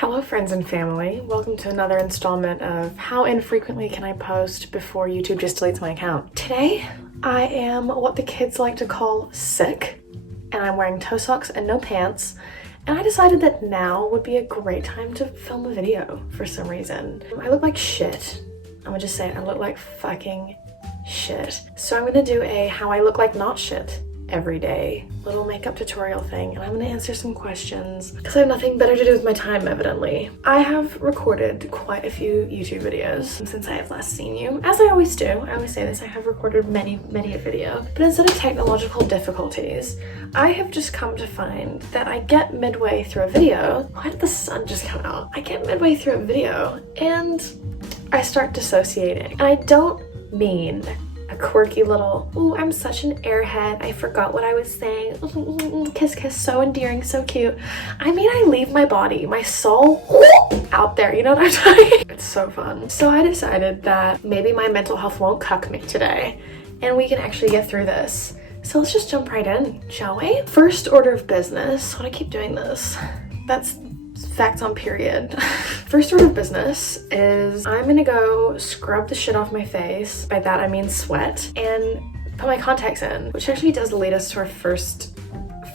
Hello friends and family, welcome to another installment of How Infrequently Can I Post Before YouTube Just Deletes My Account. Today, I am what the kids like to call sick, and I'm wearing toe socks and no pants, and I decided that now would be a great time to film a video for some reason. I look like shit. I'm gonna just say it, I look like fucking shit. So I'm gonna do a how I look like not shit every day little makeup tutorial thing, and I'm gonna answer some questions because I have nothing better to do with my time, evidently. I have recorded quite a few YouTube videos since I have last seen you. As I always do, I always say this, I have recorded many a video, but instead of technological difficulties, I have just come to find that I get midway through a video. Why did the sun just come out? I get midway through a video and I start dissociating. And I don't mean a quirky little, ooh, I'm such an airhead, I forgot what I was saying, kiss kiss, so endearing, so cute. I mean, I leave my body, my soul out there, you know what I'm saying? It's so fun. So I decided that maybe my mental health won't cuck me today and we can actually get through this. So let's just jump right in, shall we? First order of business, why do I keep doing this? That's facts on period. First order of business is I'm gonna go scrub the shit off my face. By that I mean sweat, and put my contacts in, which actually does lead us to our first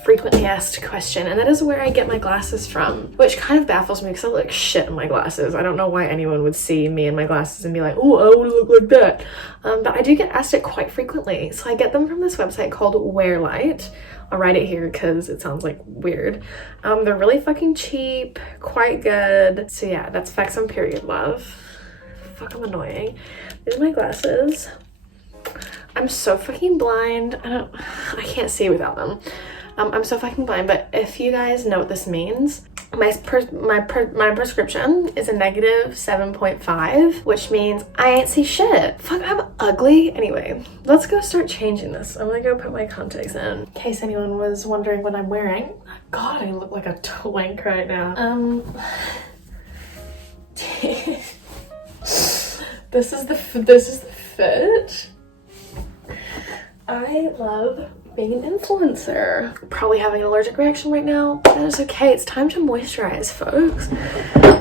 frequently asked question, and that is where I get my glasses from, which kind of baffles me because I look like shit in my glasses. I don't know why anyone would see me in my glasses and be like, oh, I want to look like that. But I do get asked it quite frequently. So I get them from this website called Wearlight. I'll write it here because it sounds like weird. They're really fucking cheap, quite good. So yeah, that's facts on period, love. Fuck, I'm annoying. These are my glasses. I'm so fucking blind. I can't see without them. I'm so fucking blind, but if you guys know what this means, my prescription is a -7.5, which means I ain't see shit. Fuck, I'm ugly. Anyway, let's go start changing this. I'm gonna go put my contacts in. In case anyone was wondering what I'm wearing. God, I look like a twink right now. This is the fit. I love being an influencer. Probably having an allergic reaction right now, but that is okay. It's time to moisturize, folks.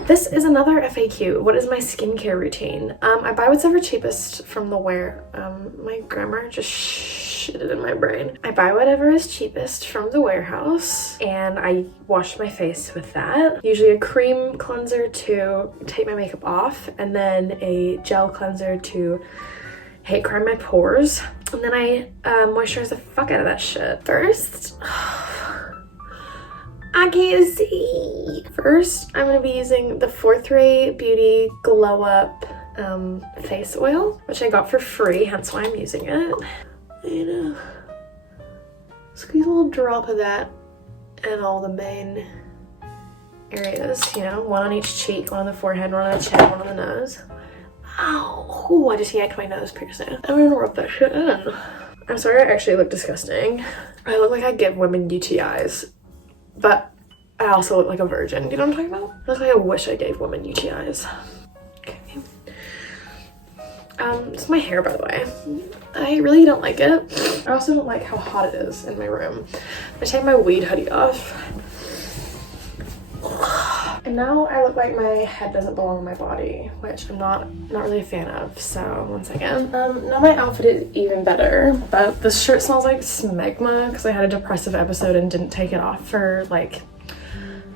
This is another FAQ. What is my skincare routine? I buy what's ever cheapest from the my grammar just shitted in my brain. I buy whatever is cheapest from the warehouse and I wash my face with that. Usually a cream cleanser to take my makeup off, and then a gel cleanser to hate crime my pores. And then I moisturize the fuck out of that shit. First, I can't see. First, I'm gonna be using the 4th Ray Beauty Glow Up face oil, which I got for free, hence why I'm using it. And squeeze a little drop of that in all the main areas, you know, one on each cheek, one on the forehead, one on the chin, one on the nose. Ow, ooh, I just yanked my nose piercing. I'm gonna rub that shit in. I'm sorry I actually look disgusting. I look like I give women UTIs, but I also look like a virgin. You know what I'm talking about? I look like I wish I gave women UTIs. Okay. This is my hair, by the way. I really don't like it. I also don't like how hot it is in my room. I take my weed hoodie off. And now I look like my head doesn't belong in my body, which I'm not really a fan of. So one second. Now my outfit is even better, but this shirt smells like smegma because I had a depressive episode and didn't take it off for like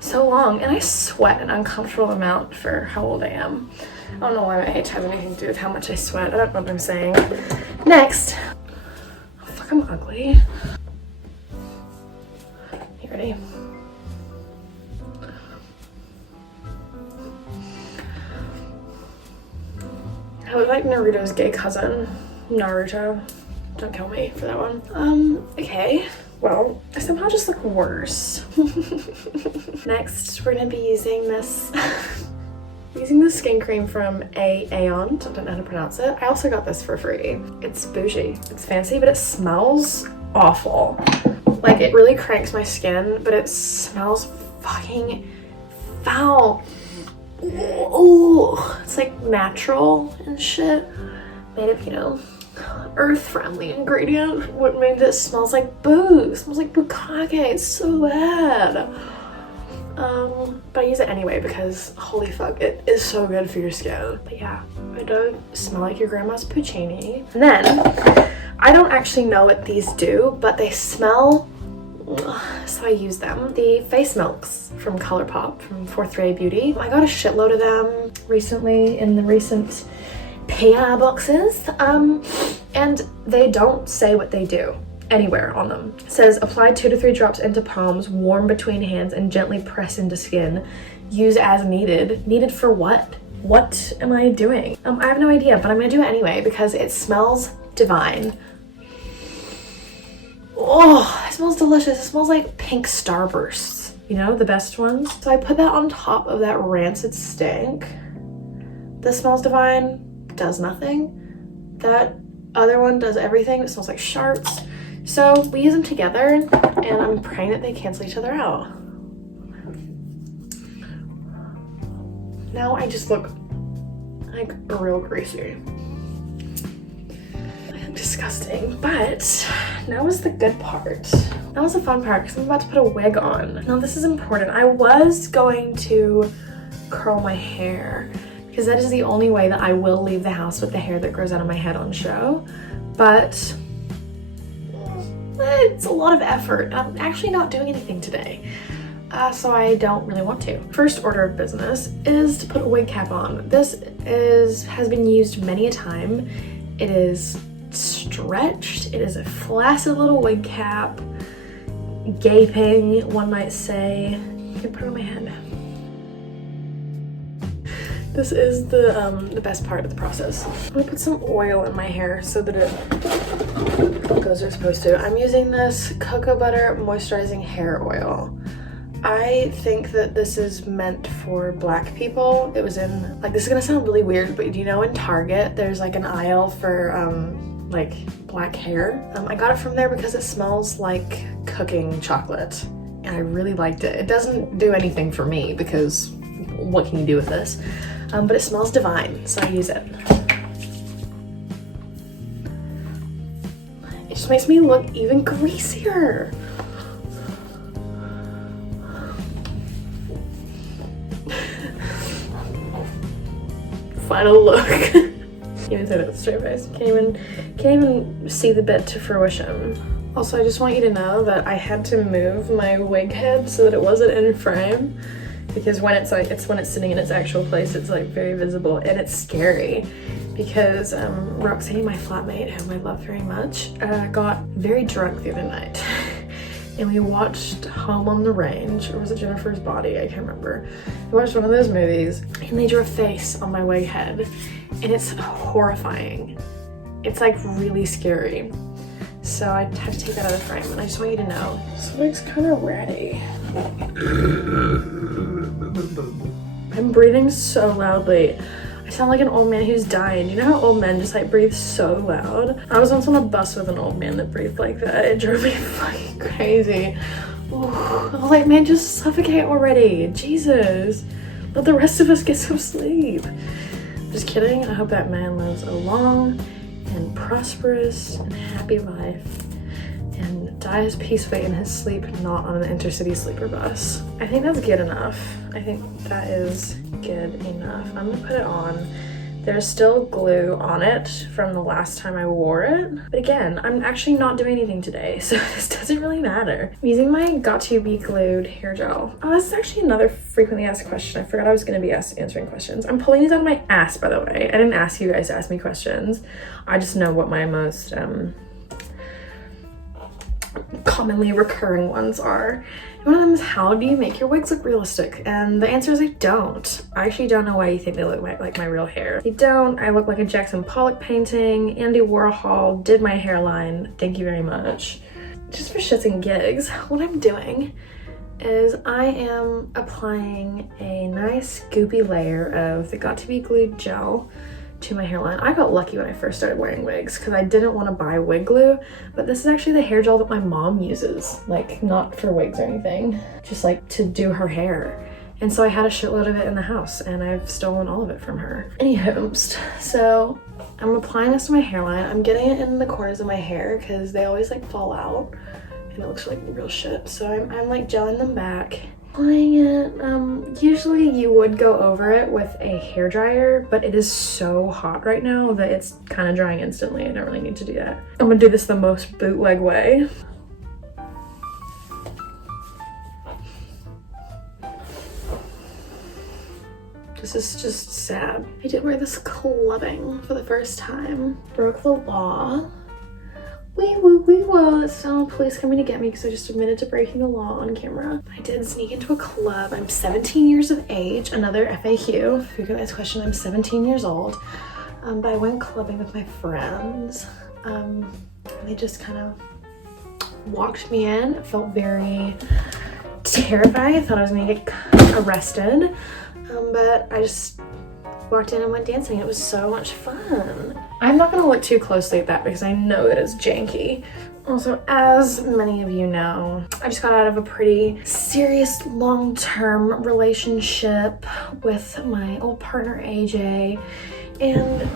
so long, and I sweat an uncomfortable amount for how old I am. I don't know why my age has anything to do with how much I sweat. I don't know what I'm saying. Next. Oh, fuck, I'm ugly. You ready? I look like Naruto's gay cousin. Naruto. Don't kill me for that one. Okay. Well, I somehow just look worse. Next, we're gonna be using this using the skin cream from Aeon. Don't know how to pronounce it. I also got this for free. It's bougie. It's fancy, but it smells awful. Like, it really cranks my skin, but it smells fucking foul. Oh, it's like natural and shit. Made of, you know, earth-friendly ingredient. What made this smells like booze. It smells like bukkake. It's so bad. but I use it anyway because holy fuck, it is so good for your skin. But yeah, it does smell like your grandma's puccini. And then I don't actually know what these do, but they smell, so I use them. The face milks from ColourPop from 4th Ray Beauty. I got a shitload of them recently in the recent PR boxes, and they don't say what they do anywhere on them. It says apply 2 to 3 drops into palms, warm between hands, and gently press into skin. Use as needed. Needed for what? What am I doing? I have no idea, but I'm gonna do it anyway because it smells divine. Oh, it smells delicious. It smells like pink starbursts, you know, the best ones. So I put that on top of that rancid stank. This smells divine, does nothing. That other one does everything. It smells like sharps. So we use them together, and I'm praying that they cancel each other out. Now I just look like real greasy. I'm disgusting, but now is the good part. Now is the fun part because I'm about to put a wig on. Now this is important. I was going to curl my hair because that is the only way that I will leave the house with the hair that grows out of my head on show, but it's a lot of effort. I'm actually not doing anything today, so I don't really want to. First order of business is to put a wig cap on. This has been used many a time. It is stretched. It is a flaccid little wig cap, gaping, one might say. I can put it on my head. This is the best part of the process. I'm gonna put some oil in my hair so that it goes where it's supposed to. I'm using this cocoa butter moisturizing hair oil. I think that this is meant for black people. It was in, like, this is gonna sound really weird, but you know in Target there's like an aisle for like black hair. I got it from there because it smells like cooking chocolate and I really liked it. It doesn't do anything for me because what can you do with this? But it smells divine, so I use it. It just makes me look even greasier. Final look. Can't even say that with a straight face. Can't even see the bit to fruition. Also, I just want you to know that I had to move my wig head so that it wasn't in frame, because when it's when it's sitting in its actual place, it's like very visible, and it's scary because Roxy, my flatmate, whom I love very much, got very drunk the other night. And we watched Home on the Range, or was it Jennifer's Body? I can't remember. We watched one of those movies, and they drew a face on my wig head, and it's horrifying. It's like really scary. So I had to take that out of the frame, and I just want you to know, this wig's kind of ratty. I'm breathing so loudly. I sound like an old man who's dying. You know how old men just like breathe so loud? I was once on a bus with an old man that breathed like that. It drove me fucking crazy. Ooh, I was like, man, just suffocate already. Jesus. Let the rest of us get some sleep. Just kidding. I hope that man lives a long and prosperous and happy life and dies peacefully in his sleep, not on an intercity sleeper bus. I think that's good enough. I think that is good enough. I'm gonna put it on. There's still glue on it from the last time I wore it. But again, I'm actually not doing anything today, so this doesn't really matter. I'm using my Got To Be Glued hair gel. Oh, this is actually another frequently asked question. I forgot I was gonna be answering questions. I'm pulling these out of my ass, by the way. I didn't ask you guys to ask me questions. I just know what my most commonly recurring ones are. One of them is, how do you make your wigs look realistic? And the answer is I don't. I actually don't know why you think they look like my real hair. They don't. I look like a Jackson Pollock painting. Andy Warhol did my hairline. Thank you very much. Just for shits and gigs, what I'm doing is I am applying a nice goopy layer of the Got To Be Glued gel to my hairline. I got lucky when I first started wearing wigs because I didn't want to buy wig glue, but this is actually the hair gel that my mom uses, like not for wigs or anything, just like to do her hair. And so I had a shitload of it in the house and I've stolen all of it from her. Anywho, so I'm applying this to my hairline. I'm getting it in the corners of my hair because they always like fall out and it looks like real shit. So I'm like gelling them back applying it. Usually you would go over it with a hairdryer, but it is so hot right now that it's kind of drying instantly. I don't really need to do that. I'm gonna do this the most bootleg way. This is just sad. I did wear this clubbing for the first time. Broke the law. Wee woo wee woo. That's no police coming to get me because I just admitted to breaking the law on camera. I did sneak into a club. I'm 17 years of age. Another FAQ. If you get this question, I'm 17 years old. But I went clubbing with my friends. They just kind of walked me in. I felt very terrified. I thought I was gonna get arrested. But I just walked in and went dancing. It was so much fun. I'm not gonna look too closely at that because I know that it's janky. Also, as many of you know, I just got out of a pretty serious long-term relationship with my old partner, AJ. And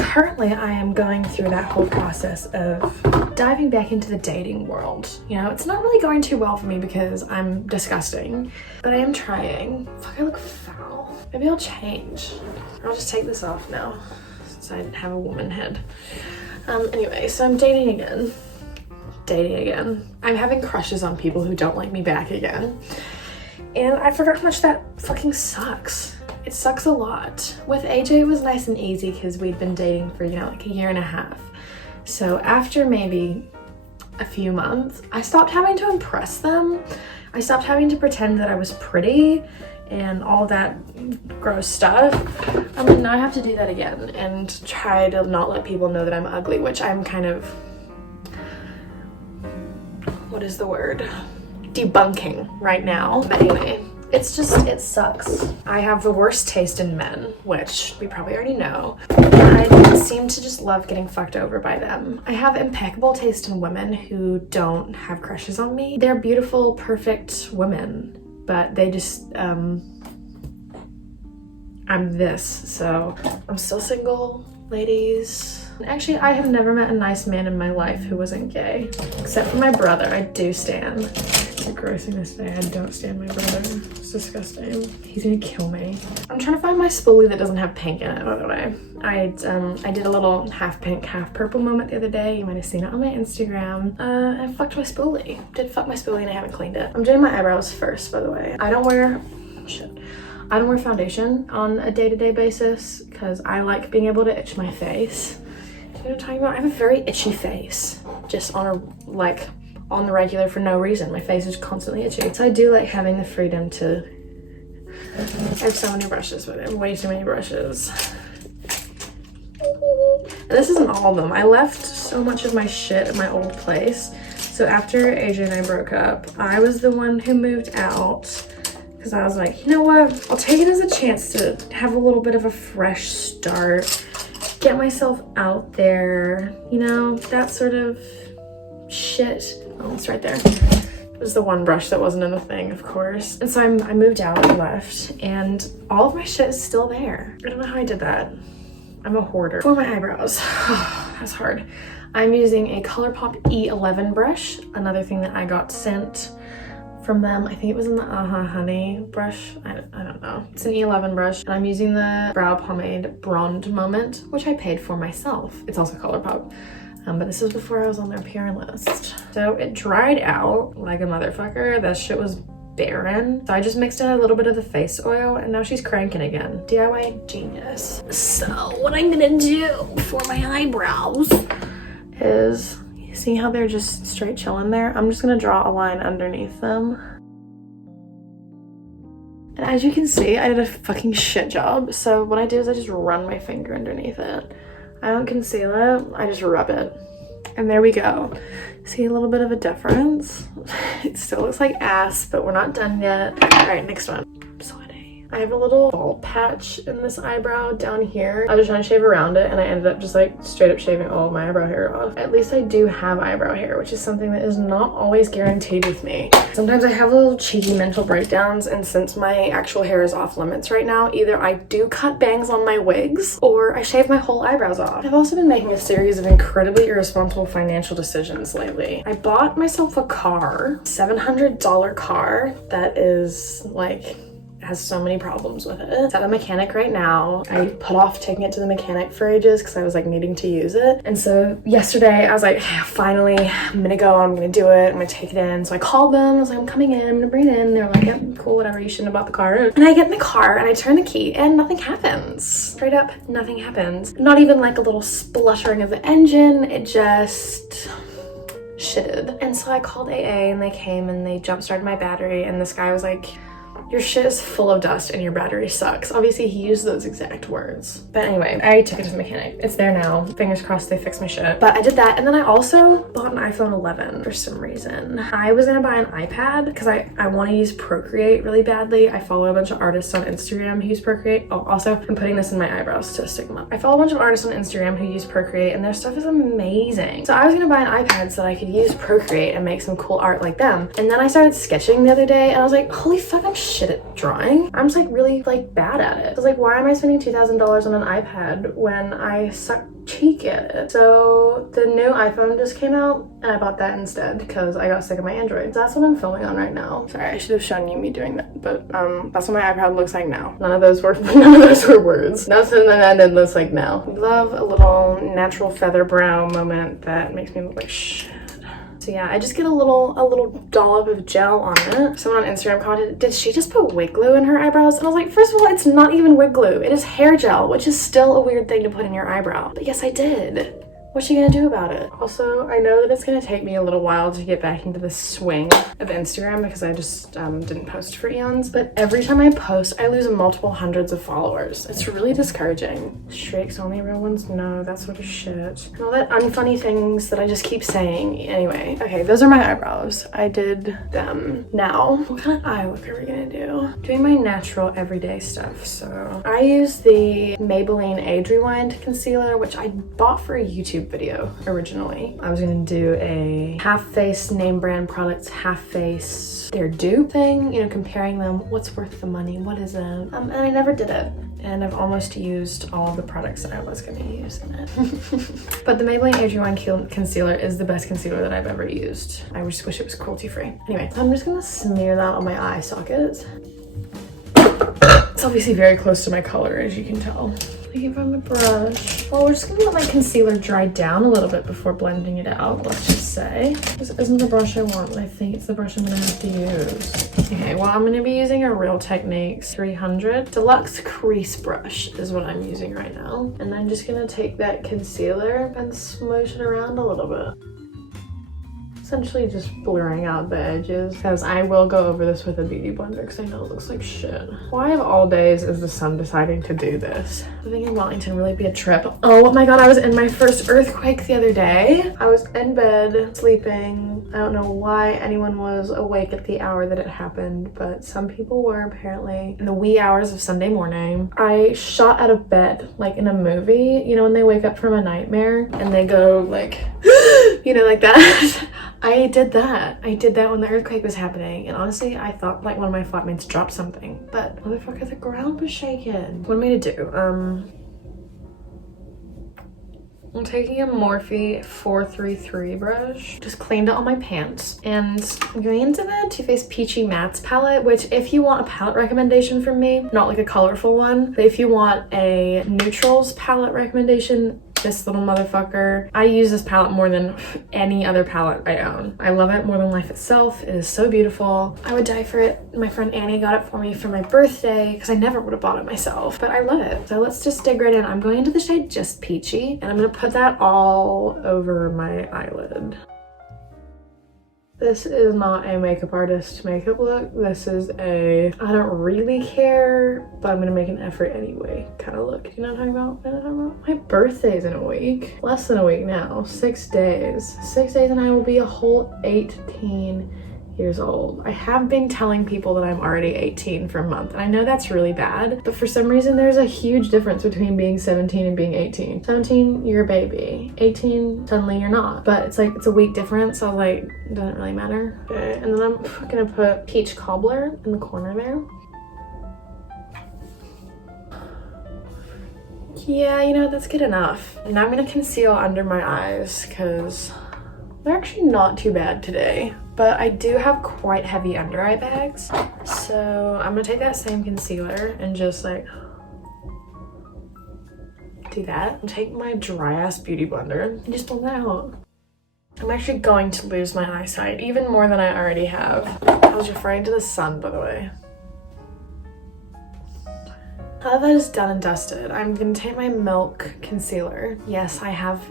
currently I am going through that whole process of diving back into the dating world. You know, it's not really going too well for me because I'm disgusting, but I am trying. Fuck, I look foul. Maybe I'll change. I'll just take this off now since I have a woman head. Anyway, so I'm dating again. I'm having crushes on people who don't like me back again. And I forgot how much that fucking sucks. It sucks a lot. With AJ, it was nice and easy because we'd been dating for, like a year and a half. So after maybe a few months, I stopped having to impress them. I stopped having to pretend that I was pretty and all that gross stuff. Now I have to do that again and try to not let people know that I'm ugly, which I'm kind of, what is the word? Debunking right now. But anyway. It sucks. I have the worst taste in men, which we probably already know. I seem to just love getting fucked over by them. I have impeccable taste in women who don't have crushes on me. They're beautiful, perfect women, but they just, I'm this, so I'm still single, ladies. Actually, I have never met a nice man in my life who wasn't gay, except for my brother. I do stand. It's grossing to say I don't stand my brother. It's disgusting. He's gonna kill me. I'm trying to find my spoolie that doesn't have pink in it, by the way. I did a little half pink, half purple moment the other day. You might have seen it on my Instagram. I fucked my spoolie. Did fuck my spoolie and I haven't cleaned it. I'm doing my eyebrows first, by the way. I don't wear foundation on a day-to-day basis because I like being able to itch my face. You know what I'm talking about? I have a very itchy face, just on the regular for no reason. My face is constantly itchy. So I do like having the freedom to, I have so many brushes with it, way too many brushes. And this isn't all of them. I left so much of my shit at my old place. So after AJ and I broke up, I was the one who moved out because I was like, you know what? I'll take it as a chance to have a little bit of a fresh start, get myself out there, that sort of shit. Oh, it's right there. It was the one brush that wasn't in the thing, of course. And so I moved out and left, and all of my shit is still there. I don't know how I did that. I'm a hoarder. For my eyebrows, that's hard. I'm using a ColourPop E11 brush, another thing that I got sent from them. I think it was in the Honey brush. I don't know. It's an E11 brush, and I'm using the Brow Pomade Blonde Moment, which I paid for myself. It's also ColourPop. But this is before I was on their PR list. So it dried out like a motherfucker. That shit was barren. So I just mixed in a little bit of the face oil and now she's cranking again. DIY genius. So what I'm gonna do for my eyebrows is, you see how they're just straight chilling there? I'm just gonna draw a line underneath them. And as you can see, I did a fucking shit job. So what I do is I just run my finger underneath it. I don't conceal it, I just rub it. And there we go. See a little bit of a difference? It still looks like ass, but we're not done yet. All right, next one. I'm sweaty. I have a little bald patch in this eyebrow down here. I was trying to shave around it and I ended up just like straight up shaving all of my eyebrow hair off. At least I do have eyebrow hair, which is something that is not always guaranteed with me. Sometimes I have little cheeky mental breakdowns, and since my actual hair is off limits right now, either I do cut bangs on my wigs or I shave my whole eyebrows off. I've also been making a series of incredibly irresponsible financial decisions lately. I bought myself a car, $700 car that is like has so many problems with it. It's at a mechanic right now. I put off taking it to the mechanic for ages because I was like needing to use it. And so yesterday I was like, finally, I'm gonna go, I'm gonna do it, I'm gonna take it in. So I called them, I was like, I'm coming in, I'm gonna bring it in. They were like, yep, cool, whatever, you shouldn't have bought the car. And I get in the car and I turn the key and nothing happens. Straight up, nothing happens. Not even like a little spluttering of the engine, it just shitted. And so I called AA and they came and they jump started my battery, and this guy was like, your shit is full of dust and your battery sucks. Obviously he used those exact words. But anyway, I took it to the mechanic. It's there now. Fingers crossed they fix my shit. But I did that, and then I also bought an iPhone 11 for some reason. I was gonna buy an iPad because I want to use Procreate really badly. I follow a bunch of artists on Instagram who use Procreate. Oh, also, I'm putting this in my eyebrows to stick them up. I follow a bunch of artists on Instagram who use Procreate, and their stuff is amazing. So I was gonna buy an iPad so that I could use Procreate and make some cool art like them. And then I started sketching the other day, and I was like, holy fuck, I'm shit at drawing. I'm just like really like bad at it. I was like, why am I spending $2,000 on an iPad when I suck cheek at it? So the new iPhone just came out and I bought that instead because I got sick of my Android. So that's what I'm filming on right now. Sorry, I should have shown you me doing that, but that's what my iPad looks like now. None of those were words. Nothing that looks like now. Love a little natural feather brow moment that makes me look like shit. So yeah, I just get a little dollop of gel on it. Someone on Instagram commented, did she just put wig glue in her eyebrows? And I was like, first of all, it's not even wig glue. It is hair gel, which is still a weird thing to put in your eyebrow. But yes, I did. What's she gonna do about it? Also, I know that it's gonna take me a little while to get back into the swing of Instagram because I just didn't post for eons, but every time I post, I lose multiple hundreds of followers. It's really discouraging. Streaks only real ones? No, that's sort of shit. And all that unfunny things that I just keep saying. Anyway, okay, those are my eyebrows. I did them. Now, what kind of eye look are we gonna do? Doing my natural everyday stuff. So I use the Maybelline Age Rewind concealer, which I bought for a YouTube video originally. I was gonna do a half face name brand products, half face their dupe thing, you know, comparing them, what's worth the money, what is it? And I never did it. And I've almost used all the products that I was gonna use in it. But the Maybelline Age Rewind concealer is the best concealer that I've ever used. I just wish it was cruelty free. Anyway, so I'm just gonna smear that on my eye socket. It's obviously very close to my color, as you can tell. Taking from the brush. Well, we're just gonna let my concealer dry down a little bit before blending it out, let's just say. This isn't the brush I want, but I think it's the brush I'm gonna have to use. Okay, well, I'm gonna be using a Real Techniques 300 Deluxe Crease Brush is what I'm using right now. And I'm just gonna take that concealer and smoosh it around a little bit. Essentially just blurring out the edges, because I will go over this with a beauty blender because I know it looks like shit. Why of all days is the sun deciding to do this? Living in Wellington really be a trip. Oh my god, I was in my first earthquake the other day. I was in bed sleeping. I don't know why anyone was awake at the hour that it happened, but some people were apparently in the wee hours of Sunday morning. I shot out of bed like in a movie, you know, when they wake up from a nightmare and they go like, you know, like that. I did that. I did that when the earthquake was happening, and honestly, I thought like one of my flatmates dropped something, but motherfucker, the ground was shaking. What am I gonna do? I'm taking a Morphe 433 brush. Just cleaned it on my pants, and I'm going into the Too Faced Peachy Mattes palette, which if you want a palette recommendation from me, not like a colorful one, but if you want a neutrals palette recommendation, this little motherfucker. I use this palette more than any other palette I own. I love it more than life itself. It is so beautiful. I would die for it. My friend Annie got it for me for my birthday because I never would have bought it myself, but I love it. So let's just dig right in. I'm going into the shade Just Peachy, and I'm gonna put that all over my eyelid. This is not a makeup artist makeup look. This is a I don't really care, but I'm gonna make an effort anyway kind of look. You know what I'm talking about? You know what I'm talking about? My birthday's in a week. Less than a week now. 6 days. 6 days and I will be a whole 18 years old. I have been telling people that I'm already 18 for a month, and I know that's really bad, but for some reason there's a huge difference between being 17 and being 18. 17, you're a baby. 18, suddenly you're not. But it's like, it's a week difference, so like, it doesn't really matter. Okay, and then I'm gonna put peach cobbler in the corner there. Yeah, you know, that's good enough. And now I'm gonna conceal under my eyes because they're actually not too bad today, but I do have quite heavy under eye bags. So I'm gonna take that same concealer and just like do that. Take my dry ass beauty blender and just blend that out. I'm actually going to lose my eyesight even more than I already have. I was referring to the sun, by the way. Now that is done and dusted, I'm gonna take my Milk concealer. Yes, I have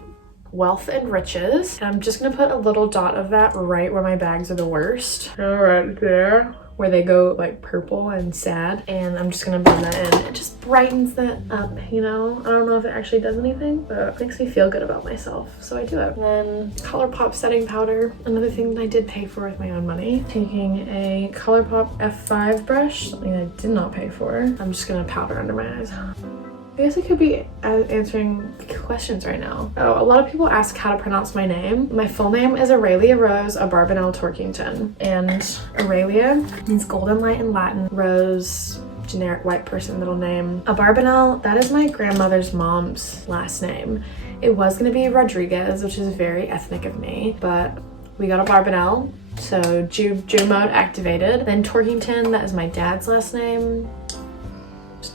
Wealth and Riches. And I'm just gonna put a little dot of that right where my bags are the worst. Right there, where they go like purple and sad. And I'm just gonna blend that in. It just brightens that up, you know? I don't know if it actually does anything, but it makes me feel good about myself, so I do it. And then ColourPop setting powder, another thing that I did pay for with my own money. Taking a ColourPop F5 brush, something I did not pay for. I'm just gonna powder under my eyes. I guess I could be answering questions right now. Oh, a lot of people ask how to pronounce my name. My full name is Aurelia Rose Abarbanel Torkington. And Aurelia means golden light in Latin. Rose, generic white person middle name. Abarbanel, that is my grandmother's mom's last name. It was gonna be Rodriguez, which is very ethnic of me, but we got Abarbanel. So Jew mode activated. Then Torkington, that is my dad's last name.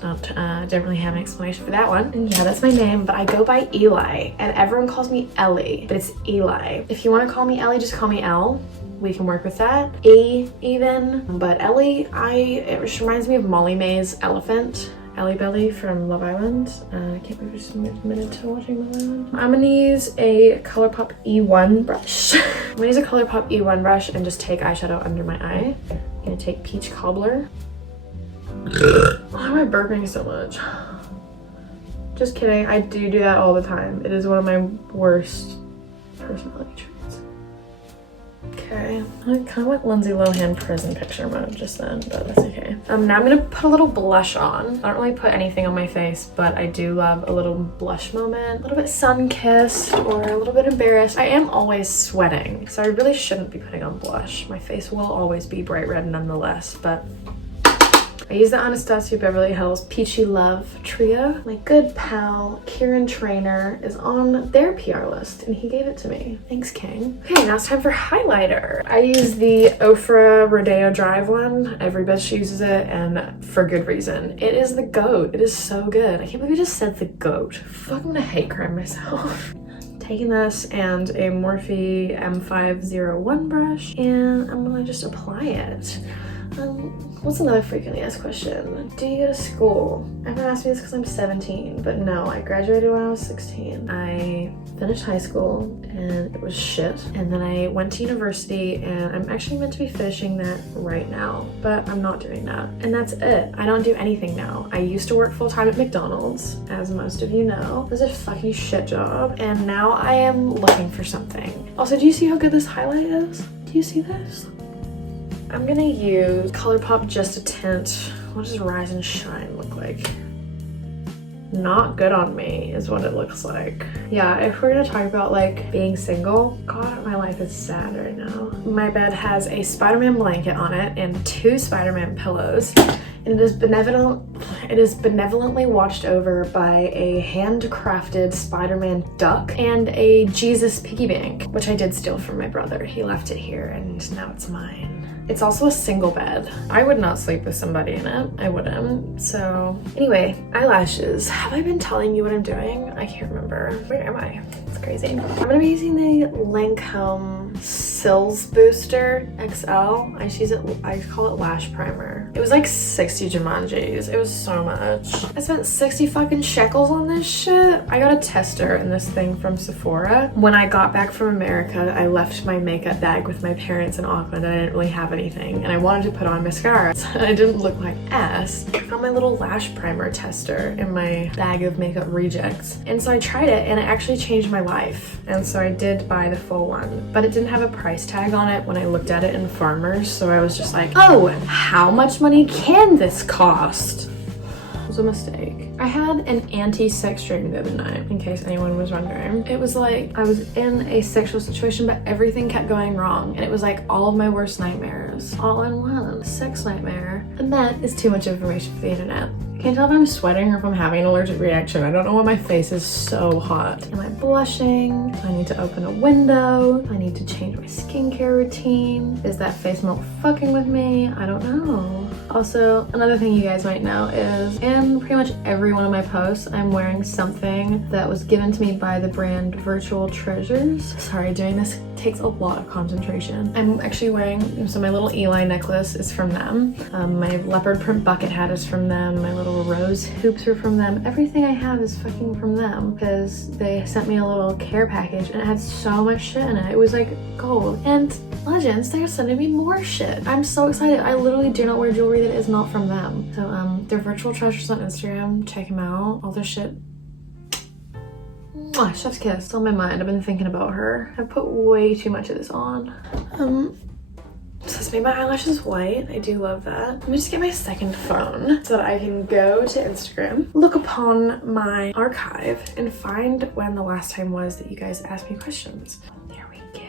Don't really have an explanation for that one. And yeah, that's my name, but I go by Eli, and everyone calls me Ellie, but it's Eli. If you want to call me Ellie, just call me Elle. We can work with that. E even, but Ellie, it just reminds me of Molly May's elephant. Ellie Belly from Love Island. I can't believe we're just admitted to watching Love Island. I'm gonna use a ColourPop E1 brush. I'm gonna use a ColourPop E1 brush and just take eyeshadow under my eye. I'm gonna take Peach Cobbler. Why am I burping so much? Just kidding, I do that all the time. It is one of my worst personality traits. Okay, I kind of went Lindsay Lohan prison picture mode just then, but that's okay. Now I'm gonna put a little blush on. I don't really put anything on my face, but I do love a little blush moment. A little bit sun-kissed or a little bit embarrassed. I am always sweating, so I really shouldn't be putting on blush. My face will always be bright red nonetheless, but I use the Anastasia Beverly Hills Peachy Love trio. My good pal, Kieran Trainer, is on their PR list, and he gave it to me. Thanks, King. Okay, now it's time for highlighter. I use the Ofra Rodeo Drive one. Every bitch uses it, and for good reason. It is the GOAT. It is so good. I can't believe I just said the GOAT. Fuck, I'm gonna hate crime myself. Taking this and a Morphe M501 brush, and I'm gonna just apply it. What's another frequently asked question? Do you go to school? Everyone asks me this because I'm 17, but no, I graduated when I was 16. I finished high school and it was shit. And then I went to university and I'm actually meant to be finishing that right now, but I'm not doing that. And that's it. I don't do anything now. I used to work full-time at McDonald's, as most of you know. It was a fucking shit job. And now I am looking for something. Also, do you see how good this highlight is? Do you see this? I'm gonna use ColourPop Just a Tint. What does Rise and Shine look like? Not good on me is what it looks like. Yeah, if we're gonna talk about like being single, God, my life is sad right now. My bed has a Spider-Man blanket on it and 2 Spider-Man pillows. And it is benevolently watched over by a handcrafted Spider-Man duck and a Jesus piggy bank, which I did steal from my brother. He left it here and now it's mine. It's also a single bed. I would not sleep with somebody in it. I wouldn't. So anyway, eyelashes. Have I been telling you what I'm doing? I can't remember. Where am I? It's crazy. I'm gonna be using the Lancome Sills Booster XL. I call it Lash Primer. It was like 60 Jumanjis. It was so much. I spent 60 fucking shekels on this shit. I got a tester in this thing from Sephora. When I got back from America, I left my makeup bag with my parents in Auckland. I didn't really have anything and I wanted to put on mascara so I didn't look like ass. I found my little lash primer tester in my bag of makeup rejects. And so I tried it and it actually changed my life. And so I did buy the full one, but it didn't have a price tag on it when I looked at it in Farmers. So I was just like, oh, how much money can this cost? It was a mistake. I had an anti-sex dream the other night, in case anyone was wondering. It was like I was in a sexual situation, but everything kept going wrong. And it was like all of my worst nightmares, all in one. Sex nightmare. And that is too much information for the internet. I can't tell if I'm sweating or if I'm having an allergic reaction. I don't know why my face is so hot. Am I blushing? Do I need to open a window? Do I need to change my skincare routine? Is that face melt fucking with me? I don't know. Also, another thing you guys might know is in pretty much every one of my posts, I'm wearing something that was given to me by the brand Virtual Treasures. Sorry, doing this takes a lot of concentration. I'm actually wearing, so my little Eli necklace is from them. My leopard print bucket hat is from them. My little rose hoops are from them. Everything I have is fucking from them because they sent me a little care package and it had so much shit in it. It was like gold. And Legends, they're sending me more shit. I'm so excited. I literally do not wear jewelry that is not from them. So they're Virtual Treasures on Instagram. Check them out. All their shit. Mwah, chef's kiss. It's on my mind. I've been thinking about her. I've put way too much of this on. Supposed to make my eyelashes white. I do love that. Let me just get my second phone so that I can go to Instagram, look upon my archive, and find when the last time was that you guys asked me questions. There we go.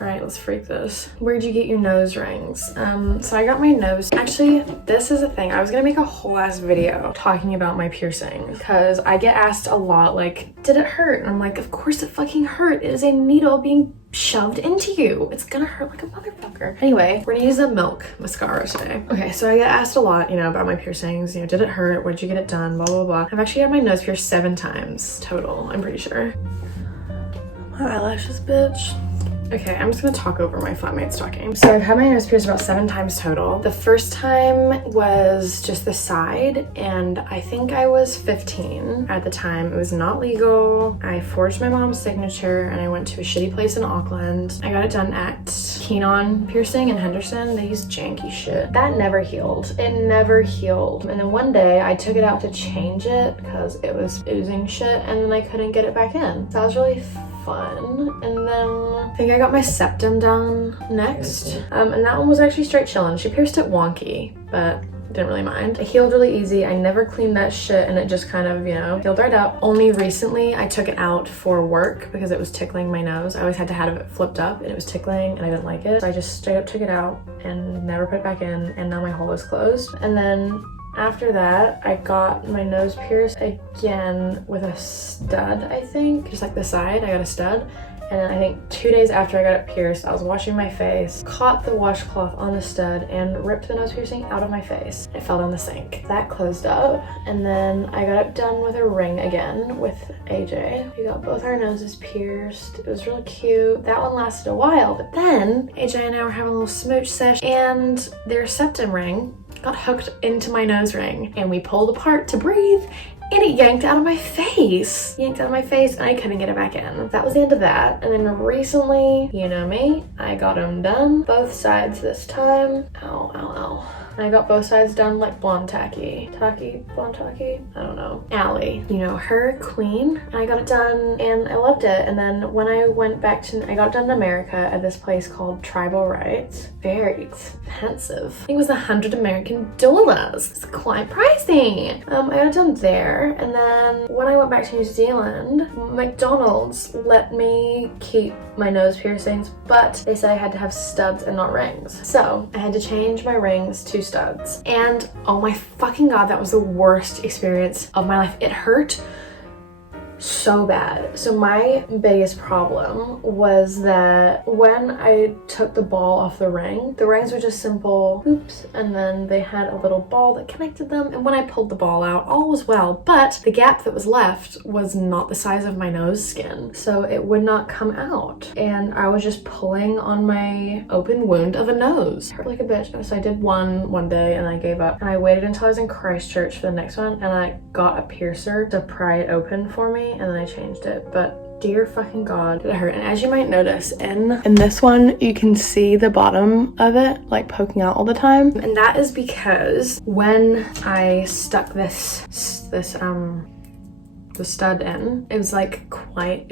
All right, let's freak this. Where'd you get your nose rings? So I got my nose. Actually, this is a thing. I was gonna make a whole ass video talking about my piercing because I get asked a lot, like, did it hurt? And I'm like, of course it fucking hurt. It is a needle being shoved into you. It's gonna hurt like a motherfucker. Anyway, we're gonna use the Milk mascara today. Okay, so I get asked a lot, you know, about my piercings. You know, did it hurt? Where'd you get it done? Blah, blah, blah. I've actually had my nose pierced 7 times total, I'm pretty sure. My eyelashes, bitch. Okay, I'm just gonna talk over my flatmates talking. So I've had my nose pierced about 7 times total. The first time was just the side, and I think I was 15 at the time. It was not legal. I forged my mom's signature and I went to a shitty place in Auckland. I got it done at Keenon Piercing in Henderson. They use janky shit. That never healed. It never healed. And then one day I took it out to change it because it was oozing shit and then I couldn't get it back in. So that was really fun. And then I think I got my septum done next. And that one was actually straight chillin'. She pierced it wonky, but didn't really mind. It healed really easy. I never cleaned that shit and it just kind of, you know, healed right up. Only recently I took it out for work because it was tickling my nose. I always had to have it flipped up and it was tickling and I didn't like it. So I just straight up took it out and never put it back in, and now my hole is closed. And then after that, I got my nose pierced again with a stud, I think. Just like the side, I got a stud. And then I think 2 days after I got it pierced, I was washing my face, caught the washcloth on the stud, and ripped the nose piercing out of my face. It fell down the sink. That closed up. And then I got it done with a ring again with AJ. We got both our noses pierced. It was really cute. That one lasted a while, but then AJ and I were having a little smooch sesh, and their septum ring got hooked into my nose ring, and we pulled apart to breathe, and it yanked out of my face. Yanked out of my face, and I couldn't get it back in. That was the end of that. And then recently, you know me, I got them done. Both sides this time. Ow, ow, ow. I got both sides done like blonde tacky. Blonde tacky? I don't know. Allie, you know her, queen. And I got it done and I loved it. And then when I went back to, I got it done in America at this place called Tribal Rights. Very expensive. I think it was $100 It's quite pricey. I got it done there. And then when I went back to New Zealand, McDonald's let me keep my nose piercings, but they said I had to have studs and not rings. So I had to change my rings to studs. And oh my fucking god, that was the worst experience of my life. It hurt so bad. So my biggest problem was that when I took the ball off the rings were just simple hoops, and then they had a little ball that connected them, and when I pulled the ball out, all was well, but the gap that was left was not the size of my nose skin, so it would not come out, and I was just pulling on my open wound of a nose. Hurt like a bitch. So I did one day and I gave up, and I waited until I was in Christchurch for the next one, and I got a piercer to pry it open for me, and then I changed it. But dear fucking god, did it hurt. And as you might notice, in this one you can see the bottom of it like poking out all the time, and that is because when I stuck the stud in, it was like I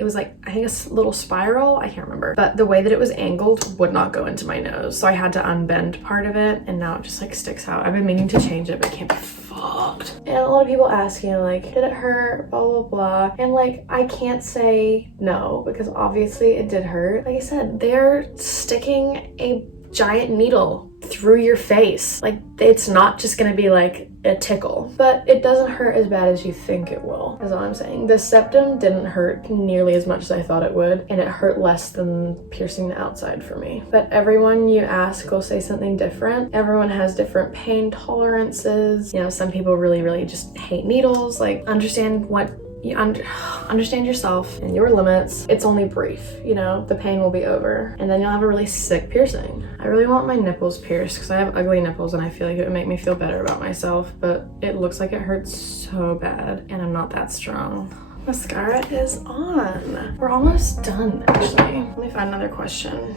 think a little spiral, I can't remember, but the way that it was angled would not go into my nose, so I had to unbend part of it, and now it just like sticks out. I've been meaning to change it, but it can't be fucked. And a lot of people ask, you know, like, did it hurt, blah blah blah, and like I can't say no, because obviously it did hurt. Like I said, they're sticking a giant needle through your face. Like, it's not just gonna be like a tickle, but it doesn't hurt as bad as you think it will, is all I'm saying. The septum didn't hurt nearly as much as I thought it would, and it hurt less than piercing the outside for me. But everyone you ask will say something different. Everyone has different pain tolerances. You know, some people really just hate needles. Like, understand understand yourself and your limits. It's only brief, you know, the pain will be over, and then you'll have a really sick piercing. I really want my nipples pierced because I have ugly nipples, and I feel like it would make me feel better about myself, but it looks like it hurts so bad, and I'm not that strong. Mascara is on. We're almost done, actually. Let me find another question.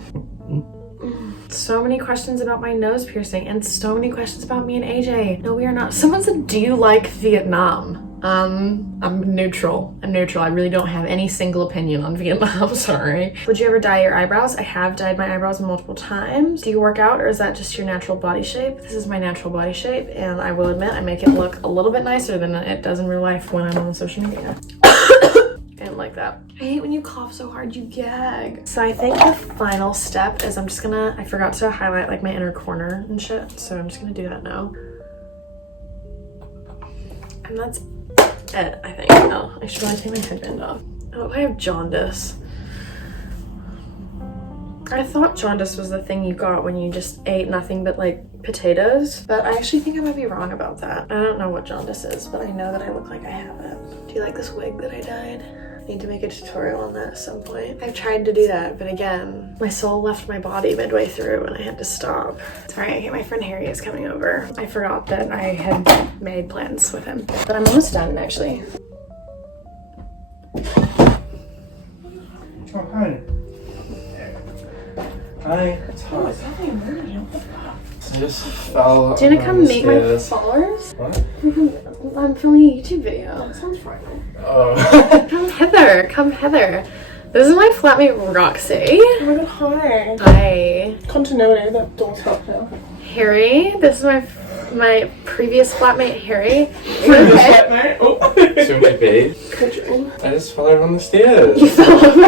So many questions about my nose piercing, and so many questions about me and AJ. No, we are not. Someone said, do you like Vietnam? I'm neutral. I really don't have any single opinion on Vietnam, sorry. Would you ever dye your eyebrows? I have dyed my eyebrows multiple times. Do you work out, or is that just your natural body shape? This is my natural body shape, and I will admit I make it look a little bit nicer than it does in real life when I'm on social media. And like that. I hate when you cough so hard you gag. So I think the final step is I forgot to highlight like my inner corner and shit, so I'm just gonna do that now. And that's it, I think. Oh, I should probably take my headband off. Oh, I have jaundice. I thought jaundice was the thing you got when you just ate nothing but like potatoes, but I actually think I might be wrong about that. I don't know what jaundice is, but I know that I look like I have it. Do you like this wig that I dyed? I need to make a tutorial on that at some point. I've tried to do that, but again, my soul left my body midway through and I had to stop. Sorry, my friend Harry is coming over. I forgot that I had made plans with him, but I'm almost done actually. Oh, hi. Hi, it's hot. I just fell. Do you want to come meet my stairs. followers? What? I'm filming a YouTube video. That sounds frightening. Oh. Come hither. This is my flatmate Roxy. Oh my god, hi. Hi. Continuity, that door's locked now. Harry. This is my previous flatmate Harry. Previous flatmate? Oh. Soon to be. Coaching. I just fell over on the stairs. You fell over.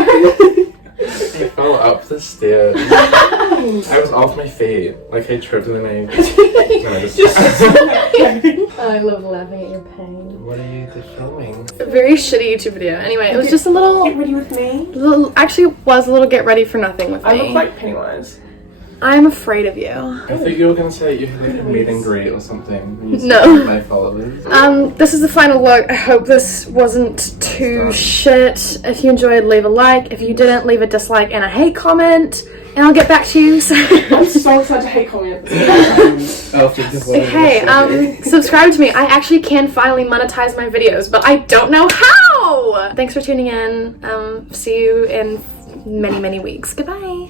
I fell up the stairs. I was off my feet. Like I tripped and then I just I love laughing at your pain. What are you filming? A very shitty YouTube video. Anyway, it was just a little, Get ready with me. actually was a little get ready for nothing with me. I look like Pennywise. I'm afraid of you. I thought you were gonna say you had like a meet and greet or something. When you said No. My followers. This is the final look. I hope this wasn't too shit. If you enjoyed, leave a like. If you didn't, leave a dislike and a hate comment, and I'll get back to you. I'm so excited to hate comments. Hey, subscribe to me. I actually can finally monetize my videos, but I don't know how. Thanks for tuning in. See you in many, many weeks. Goodbye.